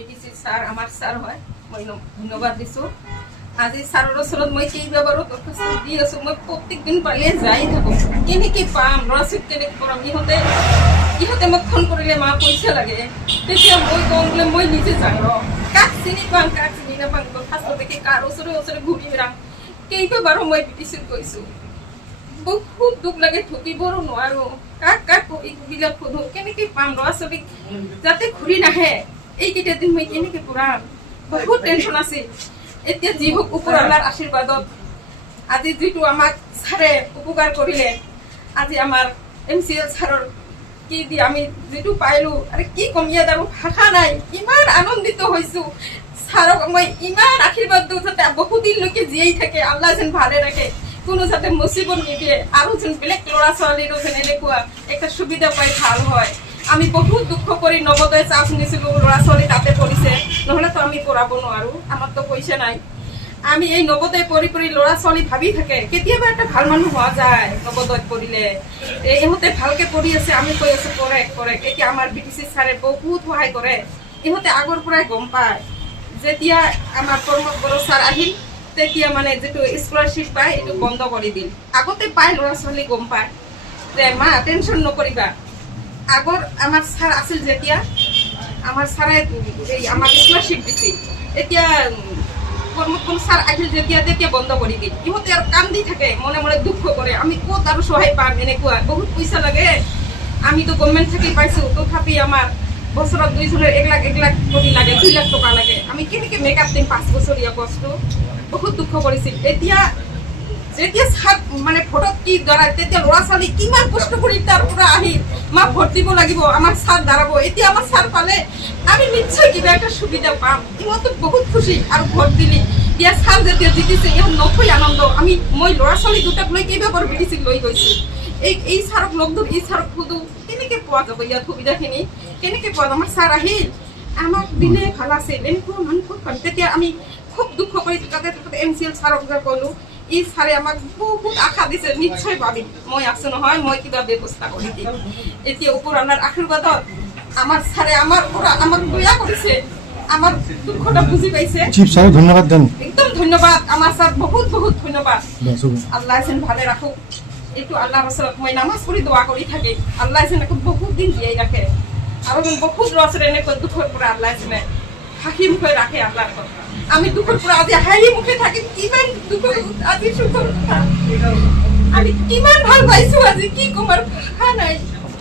BTC sir আমাৰ sir হয় মই ধন্যবাদ দিছো আজি স্যাৰেৰ ওচৰত মই কেইবাবাৰো দৰখাস্ত দি আছো মই প্ৰত্যেক দিন পালে যাই থাকো কেনেকৈ পাম ল'ৰা-ছোৱালীক কেনেকৈ পঢ়াম ইহঁতে মোক ফোন কৰিলে মা পইচা লাগে তেতিয়া মই কওঁ বোলে মই নিজে যাওঁ কাক চিনি পাম কাক চিনি নাপাম দৰখাস্তলৈকে কাৰ ওচৰে ওচৰে ঘূৰি ফুৰাম কেইবাবাৰো মই BTCত গৈছো বহুত দুখ লাগে ঠকিবৰো নোৱাৰো কাক এইবিলাক সোধো কেনেকৈ পাম ল'ৰা-ছোৱালীক যাতে ঘূৰি নাহে এইকেইটা দিন মই কেনেকৈ পঢ়াম বহুত টেনশ্যন আছিল এতিয়া যি হোক ওপৰ আল্লাহৰ আশীৰ্বাদত আজি যিটো আমাক ছাৰে উপকাৰ কৰিলে আজি আমাৰ MCL ছাৰৰ কি দি আমি যিটো পাইলো আৰে কি কম ইয়াত আৰু ভাষা নাই ইমান আনন্দিত হৈছো ছাৰক মই ইমান আশীৰ্বাদ দিওঁ যাতে বহুত দিনলৈকে জীয়াই থাকে আল্লাহ যেন ভালে ৰাখে কোনো যাতে মুচিবত নিদিয়ে আৰু যেন বেলেগ ল'ৰা ছোৱালীৰো যেন এনেকুৱা একটা সুবিধা পাই ভাল হয় আমি বহুত দুঃখ কৰি নৱোদয় চান্স নিছিলোঁ ল'ৰা ছোৱালী তাতে পঢ়িছে নহ'লেতো আমি পঢ়াব নোৱাৰোঁ আমাৰতো পইচা নাই আমি এই নৱোদয় পঢ়ি ল'ৰা ছোৱালী ভাবি থাকে কেতিয়াবা এটা ভাল মানুহ হোৱা যায় নৱোদয়ত পঢ়িলে ইহঁতে ভালকে পঢ়ি আছে আমি কৈ আছো পঢ়ে এতিয়া আমাৰ BTC ছাৰে বহুত সহায় কৰে ইহঁতে আগৰ পৰাই গম পায় যেতিয়া আমাৰ প্ৰমোদ বড়ো ছাৰ আহিল তেতিয়া মানে যিটো স্কলাৰশ্বিপ পায় এইটো বন্ধ কৰি দিল আগতে পায় ল'ৰা ছোৱালী গম পায় যে মা টেনশ্যন নকৰিবা আগৰ আমাৰ ছাৰ আছিল যেতিয়া আমাৰ ছাৰে আমাক স্কলাৰশ্বিপ দিছিল এতিয়া প্ৰমোদ বড়ো ছাৰ আহিল তেতিয়া বন্ধ কৰি দিল ইহঁতে আৰু কান্দি থাকে মনে মনে দুখ কৰে আমি ক'ত আৰু সহায় পাম এনেকুৱা বহুত পইচা লাগে আমিতো গভৰ্ণমেণ্ট থাকি পাইছোঁ তথাপি আমাৰ বছৰত 2জনৰ 1 লাখ কোটি লাগে 2 লাখ টকা লাগে আমি কেনেকৈ মেকআপ দিম 5 বছৰীয়া বস্তু বহুত দুখ কৰিছিল যেতিয়া ছাৰ মানে ভোটত কি দাঁড়ায় তেতিয়া ল'ৰা ছোৱালী কিমান কষ্ট কৰি তাৰ পৰা আহি মা ভোট দিব লাগিব আমাৰ ছাৰ দাঁড়াব এতিয়া আমাৰ ছাৰ পালে আমি নিশ্চয় কিবা এটা সুবিধা পাম ইহঁতো বহুত খুশি আৰু ভোট দিলি দিয়া ছাৰ যেতিয়া জিকিছে ইহঁত নথৈ আনন্দ মই ল'ৰা ছোৱালী দুটাক লৈ কেইবাবাৰ BTCত লৈ গৈছোঁ এই ছাৰক লগ ধৰি এই ছাৰক সোধো কেনেকৈ পোৱা যাব ইয়াত সুবিধাখিনি কেনেকৈ পোৱা আমাৰ ছাৰ আহিল আমাক দিলে ভাল আছিল এনেকুৱা মানুহ খুব পাম তেতিয়া আমি খুব দুখ কৰি থাকোঁতে MCL ছাৰক যে ক'লোঁ এই ছাৰে আমাক বহুত আশা দিছে নিশ্চয় পাবি মই আছোঁ নহয় মই কিবা ব্যৱস্থা কৰি দিম এতিয়া ওপৰ আল্লাহৰ আশীৰ্বাদত আমাৰ ছাৰে আমাক দয়া কৰিছে আমার দুঃখটা বুঝি পাইছে চিফ স্যার ধন্যবাদ দেন একদম ধন্যবাদ আমার স্যার বহুত বহুত ধন্যবাদ আল্লাহ যেন ভালো রাখুক এইটো আল্লাহর ওচৰত মই নামাজ পঢ়ি দোয়া কৰি থাকি আল্লাহ যেন বহুত দিন জীয়াই ৰাখে আৰু বহুত ল'ৰা ছোৱালী এনেকৈ দুখৰ পৰা আল্লাহ যেন হাঁহি মুখে ৰাখে আল্লাহৰ কথা আমি দুখৰ পৰা আজি হাঁহি মুখে থাকি কিমান দুখ আজি সুখৰ কথা আমি কিমান ভাল পাইছো আজি কি কম আৰু ভাষা নাই